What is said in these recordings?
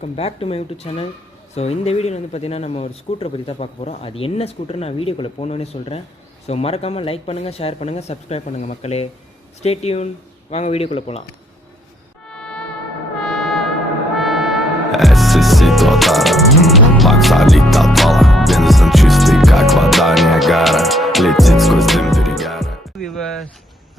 Welcome back to my YouTube channel. So இந்த வீடியோவில் வந்து பார்த்தீங்கன்னா நம்ம ஒரு ஸ்கூட்டரை பற்றி தான் பார்க்க போகிறோம். அது என்ன ஸ்கூட்டர் நான் வீடியோக்குள்ளே போனோன்னே சொல்கிறேன். ஸோ மறக்காமல் லைக் பண்ணுங்கள், ஷேர் பண்ணுங்கள், சப்ஸ்கிரைப் பண்ணுங்கள் மக்களே. Stay tune. வாங்க வீடியோக்குள்ளே போகலாம்.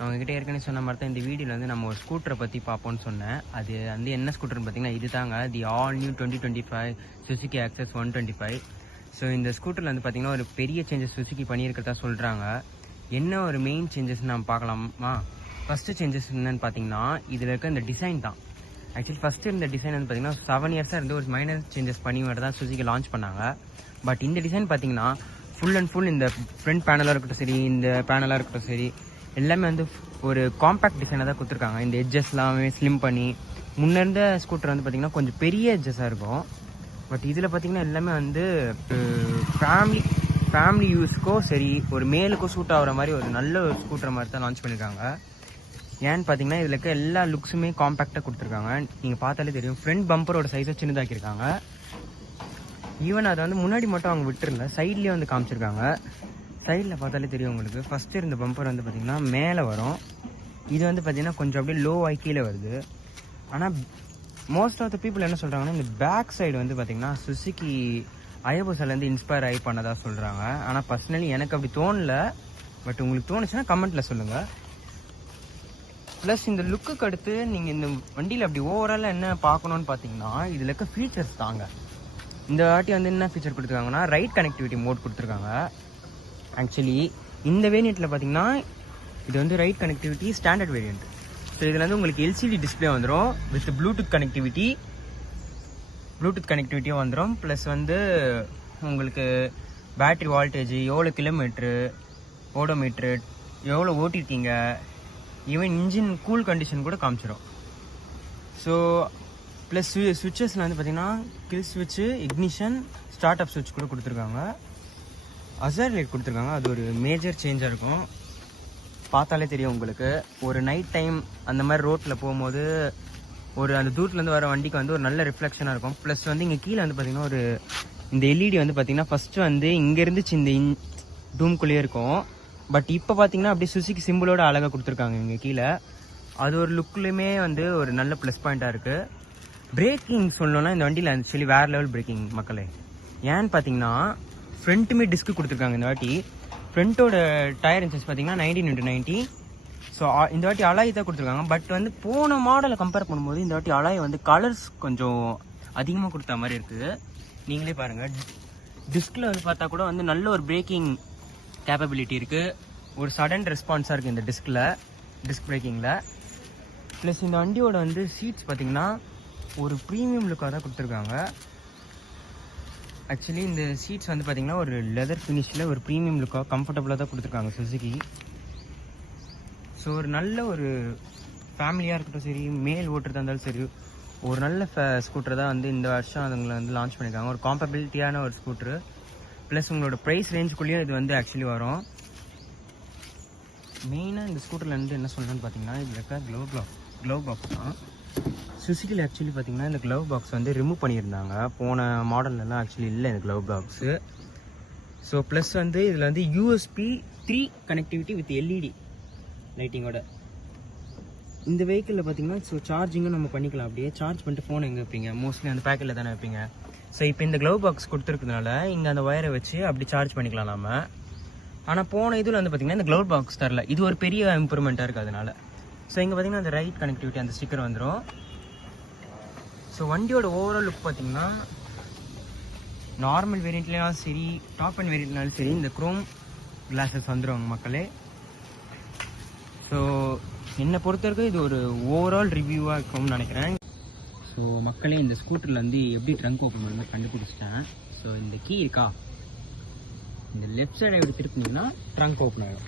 அவங்ககிட்ட ஏற்கனவே சொன்ன மாதிரி தான் இந்த வீடியோவில் வந்து நம்ம ஒரு ஸ்கூட்டரை பற்றி பார்ப்போம்னு சொன்னேன். அது வந்து என்ன ஸ்கூட்டர்னு பார்த்தீங்கன்னா இது தாங்க, தி all new 2025 Suzuki access 125. So இந்த ஸ்கூட்டரில் வந்து பார்த்திங்கன்னா ஒரு பெரிய சேஞ்சஸ் சுசுகி பண்ணியிருக்கிறதா சொல்கிறாங்க. என்ன ஒரு மெயின் சேஞ்சஸ் நம்ம பார்க்கலாமா? ஃபஸ்ட்டு சேஞ்சஸ் என்னன்னு பார்த்தீங்கன்னா இதில் இருக்க இந்த டிசைன் தான். ஆக்சுவலி ஃபஸ்ட்டு இருந்த டிசைன் வந்து பார்த்திங்கன்னா 7 இயர்ஸாக இருந்து ஒரு மைனர் சேஞ்சஸ் பண்ணி மட்டும் தான் சுசுகி லான்ச் பண்ணாங்க. பட் இந்த டிசைன் பார்த்திங்கன்னா ஃபுல் அண்ட் ஃபுல் இந்த ஃப்ரண்ட் பேனலாக இருக்கட்டும் சரி, இந்த பேனலாக இருக்கட்டும் சரி, எல்லாமே வந்து ஒரு காம்பேக்ட் டிசைனாக தான் கொடுத்துருக்காங்க. இந்த எட்ஜஸ்லாமே ஸ்லிம் பண்ணி, முன்னே இருந்த ஸ்கூட்டர் வந்து பார்த்திங்கன்னா கொஞ்சம் பெரிய எட்ஜஸாக இருக்கும். பட் இதில் பார்த்திங்கன்னா எல்லாமே வந்து ஃபேமிலி யூஸ்க்கோ சரி, ஒரு மேலுக்கோ சூட் ஆகிற மாதிரி ஒரு நல்ல ஒரு ஸ்கூட்டர் மாதிரி தான் லான்ச் பண்ணியிருக்காங்க. ஏன்னு பார்த்தீங்கன்னா இதில் இருக்க எல்லா லுக்ஸுமே காம்பேக்டாக கொடுத்துருக்காங்க. நீங்கள் பார்த்தாலே தெரியும், ஃப்ரண்ட் பம்பரோட சைஸை சின்னதாக்கியிருக்காங்க. ஈவன் அதை வந்து முன்னாடி மட்டும் அவங்க விட்டுருல, சைட்லேயே வந்து காமிச்சிருக்காங்க. சைடில் பார்த்தாலே தெரியும் உங்களுக்கு. ஃபஸ்ட்டு இருந்த பம்பர் வந்து பார்த்திங்கன்னா மேலே வரும், இது வந்து பார்த்திங்கன்னா கொஞ்சம் அப்படியே லோ ஆகி கீழே வருது. ஆனால் மோஸ்ட் ஆஃப் த பீப்புள் என்ன சொல்கிறாங்கன்னா இந்த பேக் சைடு வந்து பார்த்திங்கன்னா சுசுகி அயபுசாலேருந்து இன்ஸ்பயர் ஆகி பண்ணதாக சொல்கிறாங்க. ஆனால் பர்சனலி எனக்கு அப்படி தோணல. பட் உங்களுக்கு தோணுச்சுன்னா கமெண்ட்டில் சொல்லுங்கள். ப்ளஸ் இந்த லுக்குக்கு அடுத்து நீங்கள் இந்த வண்டியில் அப்படி ஓவராலாக என்ன பார்க்கணுன்னு பார்த்தீங்கன்னா இதில் இருக்க ஃபீச்சர்ஸ் தாங்க. இந்த வாட்டி வந்து என்ன ஃபீச்சர் கொடுத்துருக்காங்கன்னா ரைட் கனெக்டிவிட்டி மோட் கொடுத்துருக்காங்க. ஆக்சுவலி இந்த வேரியண்ட்டில் பார்த்தீங்கன்னா இது வந்து right connectivity standard variant. So இதில் வந்து உங்களுக்கு எல்சிடி டிஸ்பிளே வந்துடும் வித் ப்ளூடூத் கனெக்டிவிட்டியும் வந்துடும். ப்ளஸ் வந்து உங்களுக்கு பேட்ரி வால்டேஜ், எவ்வளோ கிலோமீட்ரு, ஓடோமீட்ரு, எவ்வளோ ஓட்டிருக்கீங்க, ஈவன் இன்ஜின் கூல் கண்டிஷன் கூட காமிச்சிடும். ஸோ ப்ளஸ் சுவிட்சஸில் வந்து பார்த்திங்கன்னா கில் ஸ்விட்சு, இக்னிஷன், ஸ்டார்ட் அப் ஸ்விட்ச் கூட கொடுத்துருக்காங்க. அசர் லைட் கொடுத்துருக்காங்க. அது ஒரு மேஜர் சேஞ்சாக இருக்கும். பார்த்தாலே தெரியும் உங்களுக்கு. ஒரு நைட் டைம் அந்த மாதிரி ரோட்டில் போகும்போது ஒரு அந்த தூரத்துலேருந்து வர வண்டிக்கு வந்து ஒரு நல்ல ரிஃப்ளெக்ஷனாக இருக்கும். ப்ளஸ் வந்து இங்கே கீழே வந்து பார்த்திங்கன்னா ஒரு இந்த எல்இடி வந்து பார்த்திங்கன்னா ஃபஸ்ட்டு வந்து இங்கே இருந்துச்சு இந்த டூம்குள்ளேயே இருக்கும். பட் இப்போ பார்த்திங்கன்னா அப்படியே சுசுகி சிம்பிளோட அழகாக கொடுத்துருக்காங்க இங்கே கீழே. அது ஒரு லுக்லேயுமே வந்து ஒரு நல்ல ப்ளஸ் பாயிண்ட்டாக இருக்குது. பிரேக்கிங் சொல்லணும்னா இந்த வண்டியில் ஆக்சுவலி வேறு லெவல் பிரேக்கிங் மக்களே. ஏன்னு பார்த்தீங்கன்னா ஃப்ரண்ட்டுமே டிஸ்க்கு கொடுத்துருக்காங்க இந்த வாட்டி. ஃப்ரண்ட்டோட டயர் இன்ச்சஸ் பார்த்தீங்கன்னா 19x90. ஸோ இந்த வாட்டி அலாய் தான் கொடுத்துருக்காங்க. பட் வந்து போன மாடலை கம்பேர் பண்ணும்போது இந்த வாட்டி அலாய் வந்து கலர்ஸ் கொஞ்சம் அதிகமாக கொடுத்த மாதிரி இருக்குது. நீங்களே பாருங்கள், டிஸ்கில் வந்து பார்த்தா கூட வந்து நல்ல ஒரு பிரேக்கிங் கேப்பபிலிட்டி இருக்குது. ஒரு சடன் ரெஸ்பான்ஸாக இருக்குது இந்த டிஸ்க் பிரேக்கிங்கில். ப்ளஸ் இந்த வண்டியோட வந்து சீட்ஸ் பார்த்திங்கன்னா ஒரு ப்ரீமியம் லுக்காக தான் கொடுத்துருக்காங்க. ஆக்சுவலி இந்த சீட்ஸ் வந்து பார்த்திங்கன்னா ஒரு லெதர் ஃபினிஷில் ஒரு ப்ரீமியம் லுக்காக கம்ஃபர்டபுளாக தான் கொடுத்துருக்காங்க சுசுகி. ஸோ ஒரு நல்ல ஒரு ஃபேமிலியாக இருக்கட்டும் சரி, மேல் ஓட்டுறதா இருந்தாலும் சரி, ஒரு நல்ல ஸ்கூட்டர் தான் வந்து இந்த வருஷம் அதுங்களை வந்து லான்ச் பண்ணியிருக்காங்க. ஒரு காம்பபிலிட்டியான ஒரு ஸ்கூட்ரு. ப்ளஸ் உங்களோட ப்ரைஸ் ரேஞ்சுக்குள்ளேயும் இது வந்து ஆக்சுவலி வரும். மெயினாக இந்த ஸ்கூட்டரில் வந்து என்ன சொல்கிறேன்னு பார்த்தீங்கன்னா இதில் இருக்க க்ளவ் பாக்ஸ் தான். சுசுகியில் ஆக்சுவலி பார்த்திங்கன்னா இந்த க்ளவ் பாக்ஸ் வந்து ரிமூவ் பண்ணியிருந்தாங்க. போன மாடல்லாம் ஆக்சுவலி இல்லை இந்த க்ளவ் பாக்ஸு. ஸோ ப்ளஸ் வந்து இதில் வந்து USB 3 கனெக்டிவிட்டி வித் எல்இடி லைட்டிங்கோட. இந்த வெஹிக்கிளில் பார்த்திங்கன்னா ஸோ சார்ஜிங்கும் நம்ம பண்ணிக்கலாம். அப்படியே சார்ஜ் பண்ணிட்டு ஃபோன் எங்கே வைப்பீங்க? மோஸ்ட்லி அந்த பேக்கெட்டில் தானே வைப்பீங்க. ஸோ இப்போ இந்த க்ளவ் பாக்ஸ் கொடுத்துருக்கிறதுனால இங்கே அந்த ஒயரை வச்சு அப்படி சார்ஜ் பண்ணிக்கலாம் நம்ம. ஆனால் போன இதில் வந்து பார்த்திங்கன்னா இந்த க்ளவ் பாக்ஸ் தரல. இது ஒரு பெரிய இம்ப்ரூவ்மெண்ட்டாக இருக்குது அதனால. ஸோ இங்கே பார்த்திங்கன்னா அந்த ரைட் கனெக்டிவிட்டி அந்த ஸ்டிக்கர் வந்துடும். ஸோ வண்டியோட ஓவரால் லுக் பார்த்திங்கன்னா நார்மல் வேரியண்ட்லேயும் சரி, டாப் அண்ட் வேரியண்ட்னாலும் சரி இந்த க்ரோம் கிளாஸஸ் வந்துடுவாங்க மக்களே. ஸோ என்னை பொறுத்த வரைக்கும் இது ஒரு ஓவரால் ரிவ்யூவாக இருக்கும்னு நினைக்கிறேன். ஸோ மக்களே இந்த ஸ்கூட்டரில் வந்து எப்படி ட்ரங்க் ஓப்பன் பண்ணி கண்டுபிடிச்சிட்டேன். ஸோ இந்த கீ இருக்கா, இந்த லெஃப்ட் சைடை எப்படி திருப்பினீங்கன்னா ட்ரங்க் ஓப்பன் ஆகிடும்.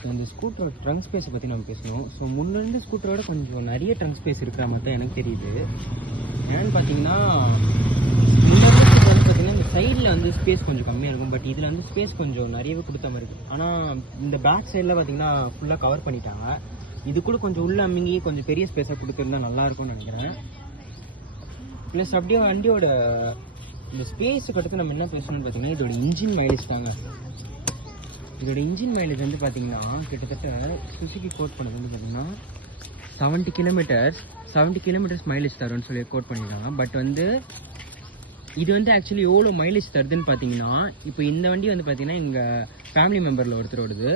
ஸோ இந்த ஸ்கூட்டரோட ட்ரங்க் ஸ்பேஸை பற்றி நம்ம பேசணும். ஸோ முன்னிருந்த ஸ்கூட்டரோட கொஞ்சம் நிறைய ட்ரங்க் ஸ்பேஸ் இருக்கிற மாதிரி தான் எனக்கு தெரியுது. ஏன்னு பார்த்தீங்கன்னா முன்னிருந்த ஸ்கூட்டர் வந்து பார்த்திங்கன்னா இந்த சைடில் வந்து ஸ்பேஸ் கொஞ்சம் கம்மியாக இருக்கும். பட் இதில் வந்து ஸ்பேஸ் கொஞ்சம் நிறையவே கொடுத்த மாதிரி இருக்குது. ஆனால் இந்த பேக் சைடில் பார்த்திங்கன்னா ஃபுல்லாக கவர் பண்ணிட்டாங்க. இது கூட கொஞ்சம் உள்ள அம்மிங்கி கொஞ்சம் பெரிய ஸ்பேஸாக கொடுத்துருந்தா நல்லாயிருக்கும்னு நினைக்கிறேன். ப்ளஸ் அப்படியே வண்டியோட இந்த ஸ்பேஸுக்கு அடுத்து நம்ம என்ன பேசணும்னு பார்த்தீங்கன்னா இதோட இன்ஜின் மைலேஜ் தாங்க. இதோட இன்ஜின் மைலேஜ் வந்து பார்த்தீங்கன்னா கிட்டத்தட்ட சுசுகி கோட் பண்ணது வந்து பார்த்தீங்கன்னா 70 கிலோமீட்டர்ஸ் மைலேஜ் தரும்னு சொல்லி கோட் பண்ணியிருக்காங்க. பட் வந்து இது வந்து ஆக்சுவலி எவ்வளோ மைலேஜ் தருதுன்னு பார்த்தீங்கன்னா, இப்போ இந்த வண்டி வந்து பார்த்தீங்கன்னா எங்கள் ஃபேமிலி மெம்பரில் ஒருத்தரோடது.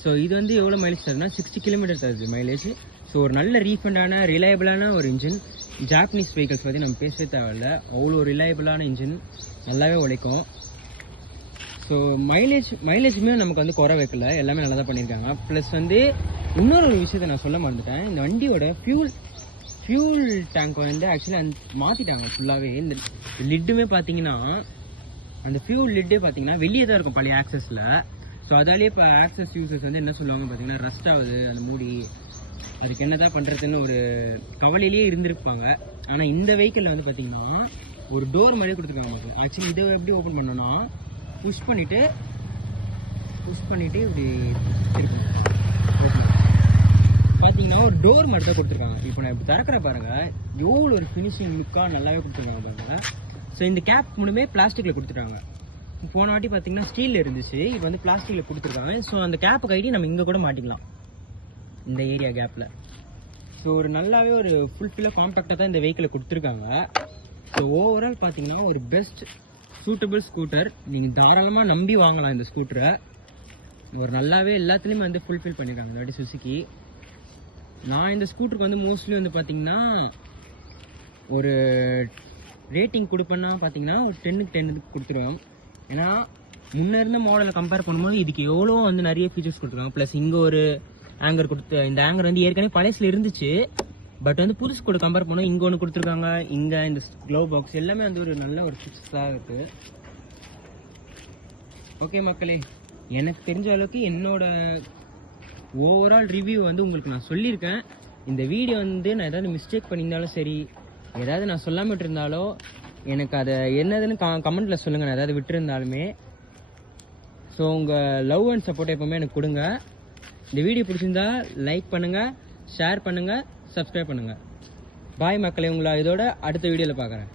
ஸோ இது வந்து எவ்வளோ மைலேஜ் தருதுன்னா 60 கிலோமீட்டர் தருது மைலேஜ். ஸோ ஒரு நல்ல ரீஃபண்டான ரிலையபிளான ஒரு இன்ஜின். ஜாப்பனீஸ் வெஹிக்கல்ஸ் பற்றி நம்ம பேசவே தேவையில்ல, அவ்வளோ ரிலையபிளான இன்ஜின், நல்லாவே உழைக்கும். ஸோ மைலேஜுமே நமக்கு வந்து குறை வைக்கல, எல்லாமே நல்லா தான் பண்ணியிருக்காங்க. ப்ளஸ் வந்து இன்னொரு விஷயத்தை நான் சொல்ல மறந்துட்டேன். இந்த வண்டியோட ஃபியூல் டேங்க் வந்து ஆக்சுவலாக மாற்றிட்டாங்க ஃபுல்லாகவே. இந்த லிட்டுமே பார்த்தீங்கன்னா அந்த ஃபியூல் லிட்டே பார்த்தீங்கன்னா வெளியே தான் இருக்கும் பழைய ஆக்சஸில். ஸோ அதாலேயே இப்போ ஆக்சஸ் யூசர்ஸ் வந்து என்ன சொல்லுவாங்க பார்த்தீங்கன்னா, ரஸ்ட் ஆகுது அந்த மூடி, அதுக்கு என்ன தான் பண்ணுறதுன்னு ஒரு கவலையிலேயே இருந்திருப்பாங்க. ஆனால் இந்த வெஹிக்கிளில் வந்து பார்த்தீங்கன்னா ஒரு டோர் மாதிரியே கொடுத்துருக்காங்க நமக்கு. ஆக்சுவலி இதை எப்படி ஓப்பன் பண்ணோன்னா புஷ் பண்ணிவிட்டு இப்படி இருக்கும். பார்த்தீங்கன்னா ஒரு டோர் மாதிரி தான் கொடுத்துருக்காங்க. இப்போ நான் இப்படி திறக்கிற பாருங்கள், எவ்வளோ ஒரு ஃபினிஷிங் லுக்காக நல்லாவே கொடுத்துருக்காங்க பாருங்கள். ஸோ இந்த கேப் முழுமே பிளாஸ்டிக்கில் கொடுத்துட்டாங்க. போன வாட்டி பார்த்தீங்கன்னா ஸ்டீலில் இருந்துச்சு, இப்போ வந்து பிளாஸ்டிக்கில் கொடுத்துருக்காங்க. ஸோ அந்த கேப்பு கைட்டி நம்ம இங்கே கூட மாட்டிக்கலாம் இந்த ஏரியா கேப்பில். ஸோ ஒரு நல்லாவே ஒரு ஃபுல்ஃபில்லாக காம்பேக்டாக தான் இந்த வெஹிக்கிளை கொடுத்துருக்காங்க. ஸோ ஓவரால் பார்த்தீங்கன்னா ஒரு பெஸ்ட் சூட்டபிள் ஸ்கூட்டர். நீங்கள் தாராளமாக நம்பி வாங்கலாம் இந்த ஸ்கூட்டரை. ஒரு நல்லாவே எல்லாத்துலேயுமே வந்து ஃபுல்ஃபில் பண்ணியிருக்காங்க இந்த வாட்டி சுசுகி. நான் இந்த ஸ்கூட்டருக்கு வந்து மோஸ்ட்லி வந்து பார்த்தீங்கன்னா ஒரு ரேட்டிங் கொடுப்பேன்னா பார்த்தீங்கன்னா ஒரு 10க்கு 10 கொடுத்துருவேன். ஏன்னா முன்னே இருந்த மாடலை கம்பேர் பண்ணும்போது இதுக்கு எவ்வளோ வந்து நிறைய ஃபீச்சர்ஸ் கொடுத்துருக்காங்க. ப்ளஸ் இங்கே ஒரு ஆங்கர் இந்த ஆங்கர் வந்து ஏற்கனவே பழசில் இருந்துச்சு. பட் வந்து புதுசு கூட கம்பேர் பண்ணோம், இங்கே ஒன்று கொடுத்துருக்காங்க. இங்கே இந்த க்ளவ் பாக்ஸ் எல்லாமே வந்து ஒரு நல்ல ஒரு ஃபிக்ஸாக இருக்குது. ஓகே மக்களே, எனக்கு தெரிஞ்ச அளவுக்கு என்னோட ஓவரால் ரிவ்யூ வந்து உங்களுக்கு நான் சொல்லியிருக்கேன். இந்த வீடியோ வந்து நான் ஏதாவது மிஸ்டேக் பண்ணியிருந்தாலும் சரி, ஏதாவது நான் சொல்லாமல் இருந்தாலோ எனக்கு அதை என்னதுன்னு கமெண்ட்டில் சொல்லுங்கள், நான் ஏதாவது விட்டுருந்தாலுமே. ஸோ உங்கள் லவ் அண்ட் சப்போர்ட் எப்போவுமே எனக்கு கொடுங்க. இந்த வீடியோ பிடிச்சிருந்தா லைக் பண்ணுங்கள், ஷேர் பண்ணுங்கள், சப்ஸ்கிரைப் பண்ணுங்கள். பாய் மக்களே, உங்களை இதோட அடுத்த வீடியோவில் பார்க்குறேன்.